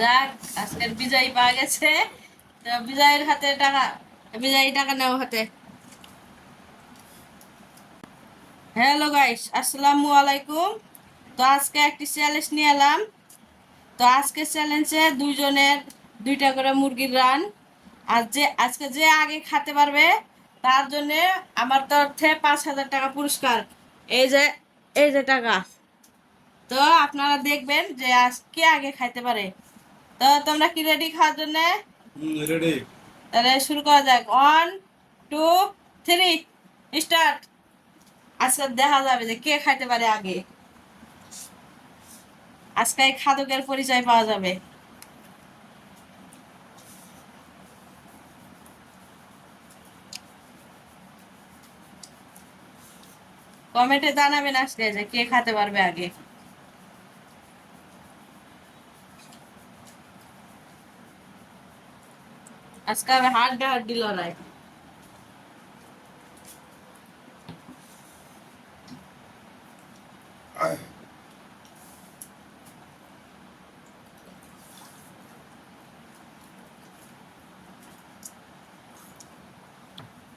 যাক, আজকের বিজয়ী পাওয়া গেছে। তো বিজয়ের হাতে টাকা, বিজয়ী টাকা নেও হাতে। হ্যালো গাইস, আসসালামু আলাইকুম। তো আজকে একটি চ্যালেঞ্জ নিয়ে এলাম। তো আজকে চ্যালেঞ্জে দুইজনের দুইটা করে মুরগির রান। আর আজকে যে আগে খেতে পারবে তার জন্য আমার তরফে 5,000 টাকা পুরস্কার। এই যে এই যে টাকা। তো আপনারা দেখবেন যে আজ কে আগে খাইতে পারে। তো তোমরা কি রেডি খাওয়ার জন্য? রেডি। তাহলে শুরু করা যাক। 1, 2, 3, স্টার্ট। আজকে দেখা যাবে যে কে খাইতে পারে আগে। আজকে এই খাদকের পরিচয় পাওয়া যাবে। কমেন্টে জানাবেন আজকে যে কে খেতে পারবে আগে। আজকে হবে হাড্ডাহাড্ডি লড়াই।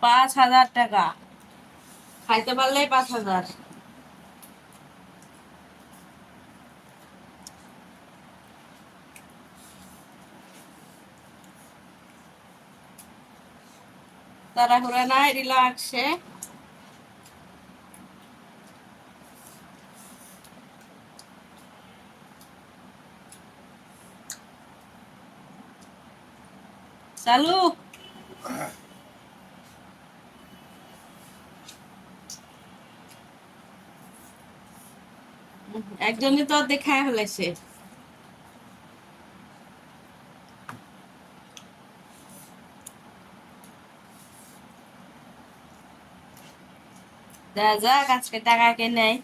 $5,000 খাইতে পারলেই 5,000। তাড়াহুড়া নাই, রিল্যাক্সে। চালু। একজনই তো দেখায় ফেলেছে। দেখা যাক আজকে টাকা কে নেয়।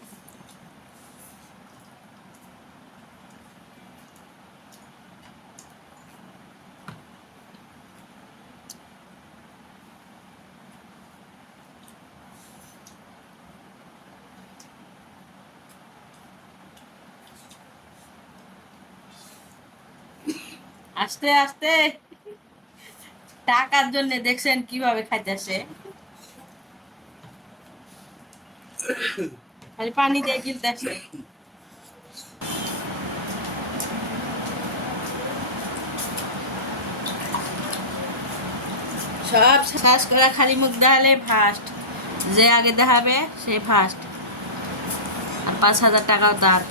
আস্তে আস্তে। টাকার জন্য দেখছেন কিভাবে খাইতেছে। খালি পানি দিয়ে গিলতেছে। সব শ্বাস করে খালি মুখ দেখালে ফার্স্ট। যে আগে দেখাবে সে ফার্স্ট। আর 5,000 টাকাও তার।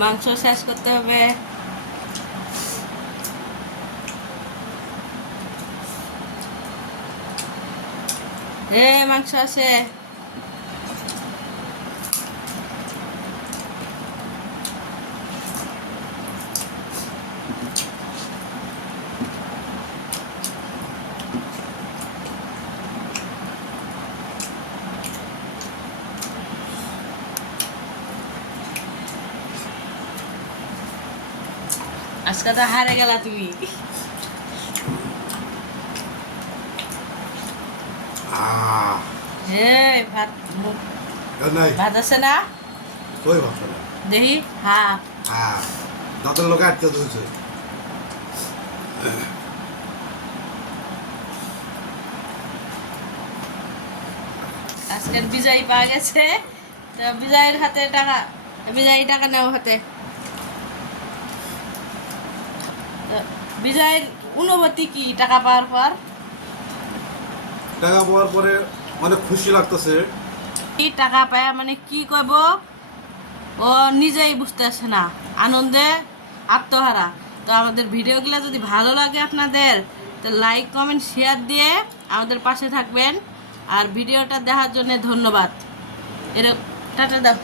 মাংস শেষ করতে হবে। মাংস আছে। আজকে তো হারে গেলা তুমি। ভাত, ভাত আছে না? কই ভাবছো না দেখি হ্যাঁ হ্যাঁ দাঁতের লোকে আটকে ধরেছে আজকের বিজয়ী পাওয়া গেছে, তো বিজয়ের হাতে টাকা, বিজয়ী টাকা নেওয়া হাতে। তো বিজয়ের অনুভূতি কি টাকা পাওয়ার পর? টাকা পাওয়ার পরে অনেক খুশি লাগতেছে। এই টাকা পায় মানে কি করব ও নিজেই বুঝতে আসে না, আনন্দে আত্মহারা। তো আমাদের ভিডিওগুলো যদি ভালো লাগে আপনাদের, তো লাইক কমেন্ট শেয়ার দিয়ে আমাদের পাশে থাকবেন। আর ভিডিওটা দেখার জন্য ধন্যবাদ। এরকম টাটা দাও।